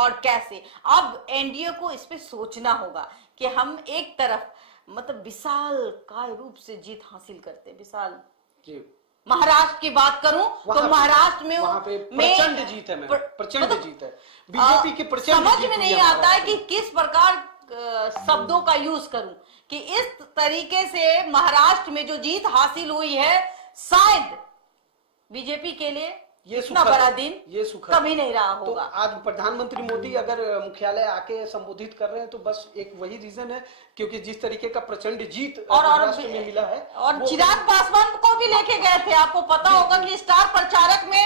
और कैसे। अब एनडीए को इस पे सोचना होगा कि हम एक तरफ मतलब विशाल काय रूप से जीत हासिल करते, विशाल जी। महाराष्ट्र की बात करूं तो महाराष्ट्र में वहां पे प्रचंड जीत है, मैम प्रचंड मतलब जीत है, बीजेपी की प्रचंड समझ जीत में हुई नहीं है आता है महाराष्ट्र कि में। किस प्रकार शब्दों का यूज करूं कि इस तरीके से महाराष्ट्र में जो जीत हासिल हुई है, शायद बीजेपी के लिए ये इतना बड़ा दिन ये सुखद कभी नहीं रहा तो होगा। आज प्रधानमंत्री मोदी अगर मुख्यालय आके संबोधित कर रहे हैं तो बस एक वही रीजन है, क्योंकि जिस तरीके का प्रचंड जीत महाराष्ट्र में मिला है। और चिराग पासवान को भी लेके गए थे, आपको पता होगा कि स्टार प्रचारक में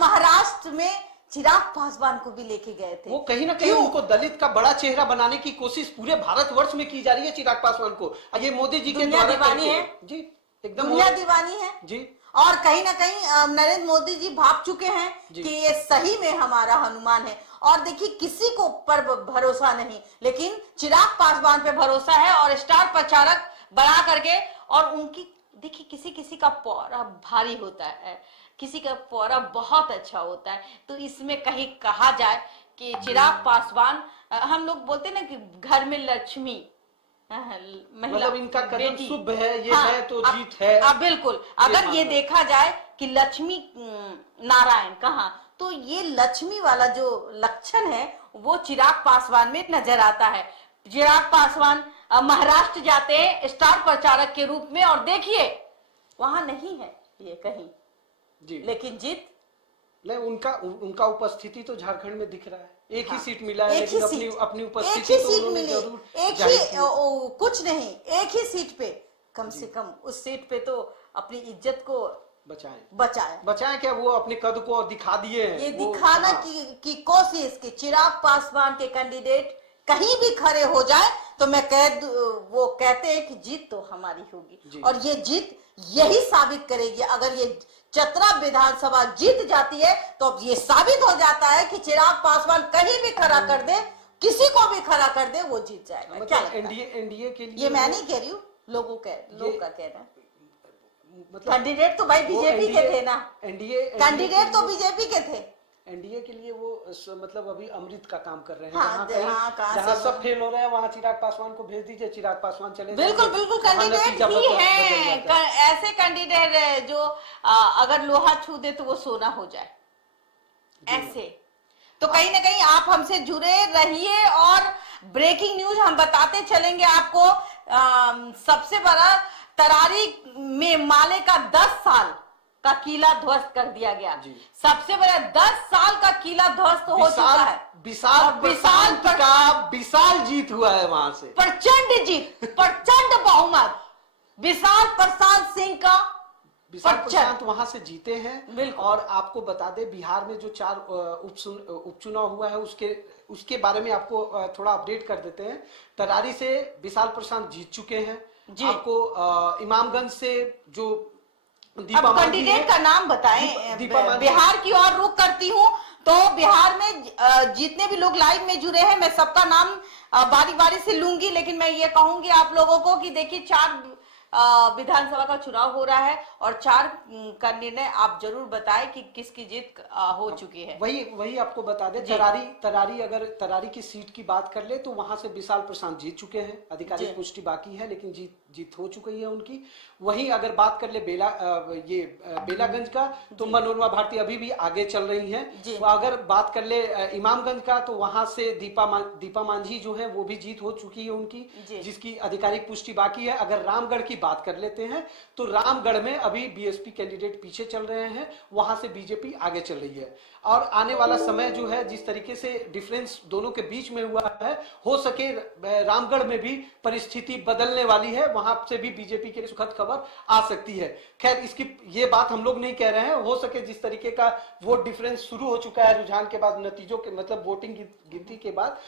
महाराष्ट्र में चिराग पासवान को भी लेके गए थे। वो कहीं ना कहीं उनको दलित का बड़ा चेहरा बनाने की कोशिश पूरे भारतवर्ष में की जा रही है चिराग पासवान को। ये मोदी जी के द्वारा दीवानी है जी, एकदम दुनिया दीवानी है जी। और कहीं ना कहीं नरेंद्र मोदी जी भाप चुके हैं कि ये सही में हमारा हनुमान है। और देखिए किसी को पर भरोसा नहीं, लेकिन चिराग पासवान पे भरोसा है और स्टार प्रचारक बना करके। और उनकी देखिए किसी किसी का पौरा भारी होता है, किसी का पौरा बहुत अच्छा होता है। तो इसमें कहीं कहा जाए कि चिराग पासवान, हम लोग बोलते हैं ना कि घर में लक्ष्मी, मतलब इनका कदम शुभ है, ये है तो जीत है। बिल्कुल, अगर ये देखा जाए कि लक्ष्मी नारायण कहाँ, तो ये लक्ष्मी वाला जो लक्षण है वो चिराग पासवान में नजर आता है। चिराग पासवान महाराष्ट्र जाते हैं स्टार प्रचारक के रूप में और देखिए वहां नहीं है ये कहीं जी, लेकिन जीत नहीं, उनका उपस्थिति तो झारखंड में दिख रहा है। एक ही सीट मिला है, लेकिन अपनी उपस्थिति एक ही तो सीट उन्होंने मिली, जरूर एक ही कुछ नहीं, एक ही सीट पे कम से कम उस सीट पे तो अपनी इज्जत को बचाएं क्या, वो अपने कद को दिखा दिए हैं। ये दिखाना की कोशिश कि चिराग पासवान के कैंडिडेट कहीं भी खड़े हो जाए तो वो कहते हैं कि जीत तो हमारी होगी। और ये जीत यही साबित करेगी, अगर ये चतरा विधानसभा जीत जाती है तो अब ये साबित हो जाता है कि चिराग पासवान कहीं भी खड़ा कर दे, किसी को भी खड़ा कर दे, वो जीत जाएगा। मतलब क्या एनडीए के लिए ये मैं नहीं कह रही हूँ, लोग का कहना है। मतलब कैंडिडेट तो भाई बीजेपी के थे ना, एनडीए कैंडिडेट तो बीजेपी के थे। एनडीए के लिए वो मतलब अभी अमृत का काम कर रहे हैं। जहाँ सब फेल हो रहे हैं वहाँ चिराग पासवान को भेज दीजिए, चिराग पासवान चले। बिल्कुल कैंडिडेट ही हैं, ऐसे कैंडिडेट है जो अगर लोहा छू दे तो वो सोना हो जाए, ऐसे। तो कहीं ना कहीं आप हमसे जुड़े रहिए और ब्रेकिंग न्यूज हम बताते चलेंगे आपको। सबसे बड़ा तरारी में माले का 10 साल का किला ध्वस्त कर दिया गया। सबसे बड़ा 10 साल का किला ध्वस्त हो चुका है। विशाल जीत हुआ है वहां से, प्रचंड जीत, प्रचंड बहुमत, विशाल प्रशांत सिंह का प्रशांत वहां से जीते हैं। और आपको बता दें बिहार में जो 4 उपचुनाव हुआ है उसके बारे में आपको थोड़ा अपडेट कर देते हैं। तरारी से विशाल प्रशांत जीत चुके हैं। आपको इमामगंज से जो अब कैंडिडेट का नाम बताएं। बिहार की ओर रुख करती हूँ तो बिहार में जितने भी लोग लाइव में जुड़े हैं मैं सबका नाम बारी बारी से लूंगी, लेकिन मैं ये कहूंगी आप लोगों को कि देखिए 4 विधानसभा का चुनाव हो रहा है और 4 का निर्णय आप जरूर बताएं कि किसकी जीत हो चुकी है। वही आपको बता दें। तरारी अगर तरारी की सीट की बात कर ले तो वहां से विशाल प्रशांत जीत चुके हैं, आधिकारिक पुष्टि बाकी है लेकिन जीत हो चुकी है उनकी। वहीं अगर बात कर ले बेलागंज का तो मनोरमा भारती अभी भी आगे चल रही हैं। अगर बात कर ले इमामगंज का तो वहां से दीपा मांझी जो है वो भी जीत हो चुकी है उनकी, जिसकी आधिकारिक पुष्टि बाकी है। अगर रामगढ़ की बात कर लेते हैं तो रामगढ़ में अभी बीएसपी कैंडिडेट पीछे चल रहे हैं, वहां से बीजेपी आगे चल रही है। और आने वाला समय जो है जिस तरीके से डिफरेंस दोनों के बीच में हुआ है, हो सके रामगढ़ में भी परिस्थिति बदलने वाली है, वहां से भी बीजेपी के लिए सुखद खबर आ सकती है। खैर इसकी ये बात हम लोग नहीं कह रहे हैं, हो सके जिस तरीके का वोट डिफरेंस शुरू हो चुका है रुझान के बाद, नतीजों के मतलब वोटिंग गिनती के बाद